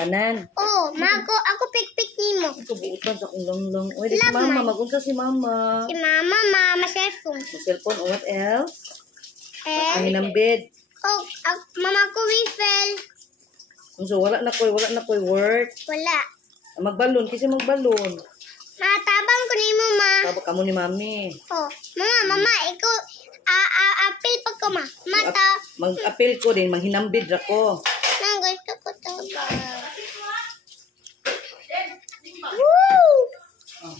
Tanan. Oh, ako pikpik nimo. Ito buutan sa kong lang. Uy, si mama. Mag-unsa si mama. Si mama, cellphone. Cellphone. What else? And, Ang hinambid. oh, mama ko whistle. So, wala na ko'y work. Wala. Magbalon. Kasi magbalon. Matabang ko nimo, ma. Tabak ka mo ni mami. Oh, mama, ikaw, apil pa ko, ma. Mata. Mag-apel ko din. Manghinambid ra ko. Nang gusto ko tabang. Woo! Oh.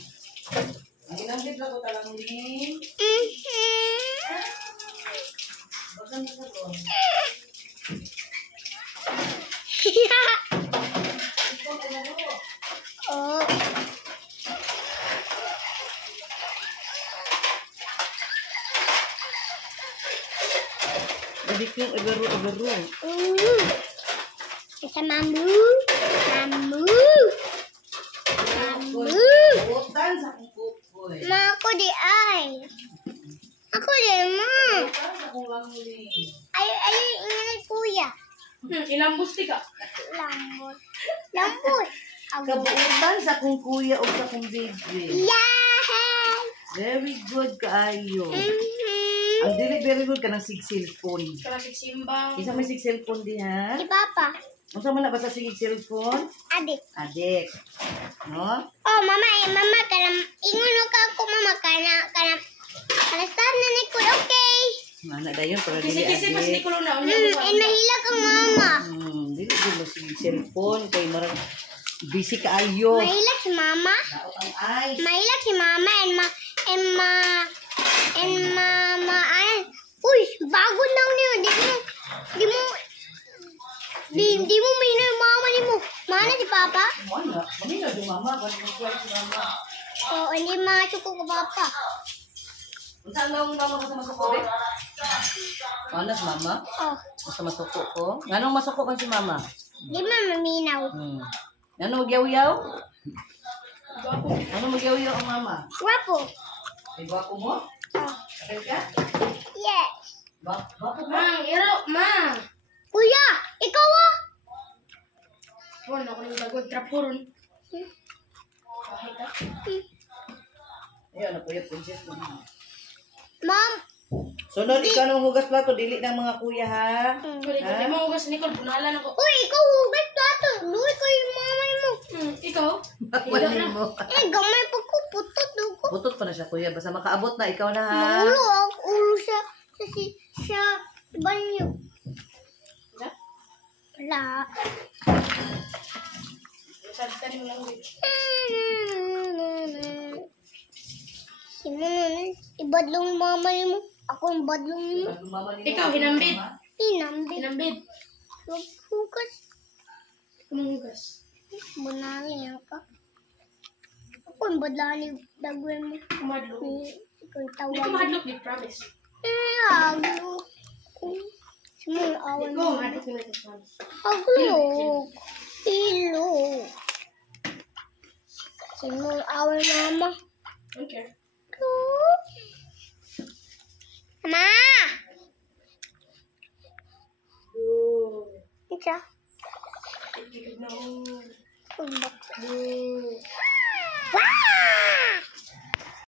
Manghinambid ra ko talang din. Bagan na sa doon. Oh. Ibig yung agaro. Isa mamu. Buutan sa kong kukoy. Ma, ako di ay. Ako di, ma. Buutan sa kong langling. Ay, ingay kuya. Ilang busti ka? Lambot. Kabuutan sa kong kuya o sa kong baby. Yay! Very good kaayo. Ang very good ka ng sig cellphone. Karasik simbang. Isa may sig cellphone di ha? Si Papa. Unsa man na ba sa sig cellphone? Adik. Adik. No? Oh, mama, kanam. Ingon ka ako, mama, kanam. Start na ni Kuya, okay? Mana dayon para dili Kisi-kisi pas di adik. ko na. And mahilag ang mama. Dili din mo sig cellphone kay marang busy kaayo. Mahilag si mama. Daot ang eyes. Mahilag si mama and mama. Uy, bago daw niyo. Di mo mahina yung mama ni mo. Mana si Papa? Mana? Manila di mama, kan si mama. Oh, hindi masuk ko Papa. Unsa ang mama ko sa masuko be? Mana si mama? Oh, Sa masuko ko. Nganong masuko kan si mama? di man maminaw. Ano magyaw-yaw? Ano magyaw-yaw ang mama? Guwapo. Ay, gwapo mo? Oh, Kapil ka? yes. Gwapo ka? Mang, iro, ma. Kuya, ikaw ah. Bon, ako nang dagod trapuron. Ayun, na kuya, princess mo. Mom. Sunod, ikaw nang hugas plato, dili ng mga kuya ha? Sorry, kung di mo hugas, Nicole, bunalan ako. Uy, ikaw hugas plato. Luwi ko yung mama mo. Ikaw? Wala mo. Gamay pa ko. Putot dugo. Butot pa na siya kuya, basta makaabot na, ikaw na ha? Ulo siya banyo. Wala. Saltan mo lang din. Ibadlong yung mama mo. Ako yung badlong mo. Ikaw, hinambit. Hinambit. Hinambit. Hugas. Anong hugas? Bunali ka. Ako yung badlali dagwin mo. Kumadlok. Ikaw yung Hindi tawag. ko mahadlok, di promise. Aglo. Simul awan Hindi mo. ko mahadlok yung ito, promise. Aglo. Ilo. Simul awan mama. Okay. Mama! Oh. Ika. Ikigig na ako. Umbak. Oh.